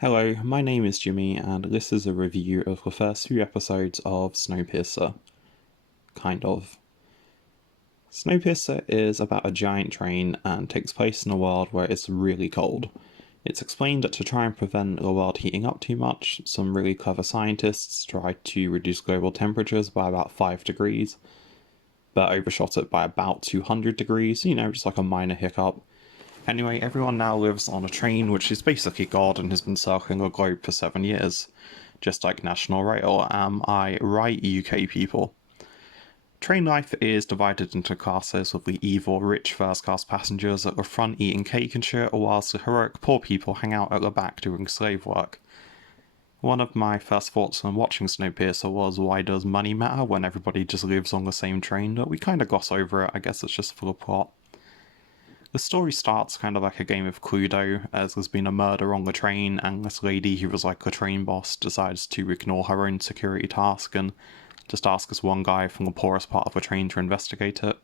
Hello, my name is Jimmy, and this is a review of the first few episodes of Snowpiercer. Kind of. Snowpiercer is about a giant train and takes place in a world where it's really cold. It's explained that to try and prevent the world heating up too much, some really clever scientists tried to reduce global temperatures by about 5 degrees, but overshot it by about 200 degrees, just like a minor hiccup. Anyway, everyone now lives on a train which is basically God and has been circling the globe for 7 years. Just like National Rail, am I right, UK people? Train life is divided into classes, with the evil, rich first-class passengers at the front eating cake and shit, whilst the heroic poor people hang out at the back doing slave work. One of my first thoughts when watching Snowpiercer was, why does money matter when everybody just lives on the same train? But we kind of gloss over it, I guess it's just for the plot. The story starts kind of like a game of Cluedo, as there's been a murder on the train, and this lady who was like the train boss decides to ignore her own security task and just ask this one guy from the poorest part of the train to investigate it.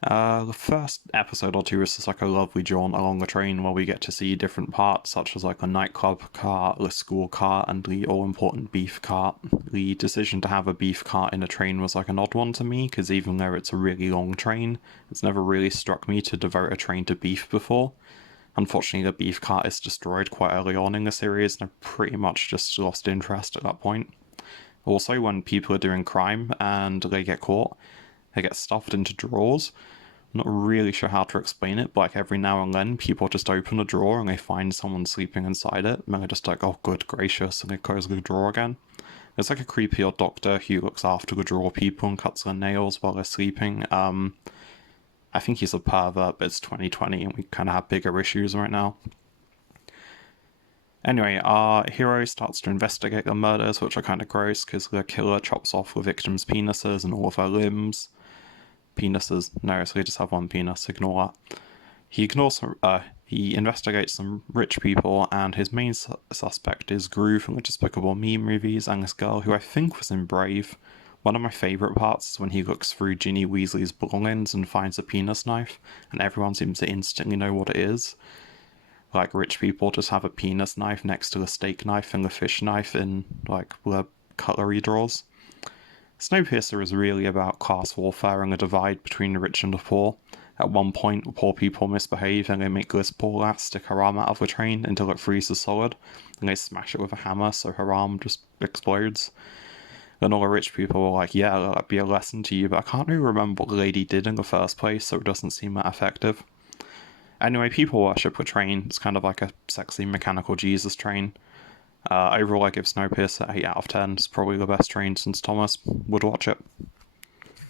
The first episode or two is just like a lovely jaunt along the train where we get to see different parts, such as like a nightclub cart, the school cart, and the all-important beef cart. The decision to have a beef cart in a train was like an odd one to me, because even though it's a really long train, it's never really struck me to devote a train to beef before. Unfortunately, the beef cart is destroyed quite early on in the series, and I've pretty much just lost interest at that point. Also, when people are doing crime and they get caught, they get stuffed into drawers. I'm not really sure how to explain it, but like every now and then people just open a drawer and they find someone sleeping inside it, and they're just like, oh good gracious, and they close the drawer again. There's like a creepy old doctor who looks after the drawer people and cuts their nails while they're sleeping. I think he's a pervert, but it's 2020 and we kind of have bigger issues right now. Anyway, our hero starts to investigate the murders, which are kind of gross because the killer chops off the victims' penises and all of their limbs. Penises. No, so they just have one penis. Ignore that. He investigates some rich people, and his main suspect is Gru from the Despicable Me movies, and this girl who I think was in Brave. One of my favourite parts is when he looks through Ginny Weasley's belongings and finds a penis knife, and everyone seems to instantly know what it is. Like, rich people just have a penis knife next to the steak knife and the fish knife in, like, the cutlery drawers. Snowpiercer is really about class warfare and a divide between the rich and the poor. At one point, the poor people misbehave and they make this poor lass stick her arm out of the train until it freezes solid, and they smash it with a hammer so her arm just explodes. Then all the rich people are like, yeah, that'd be a lesson to you, but I can't really remember what the lady did in the first place, so it doesn't seem that effective. Anyway, people worship the train. It's kind of like a sexy mechanical Jesus train. Overall, I give Snowpiercer 8 out of 10. It's probably the best train since Thomas. Would watch it.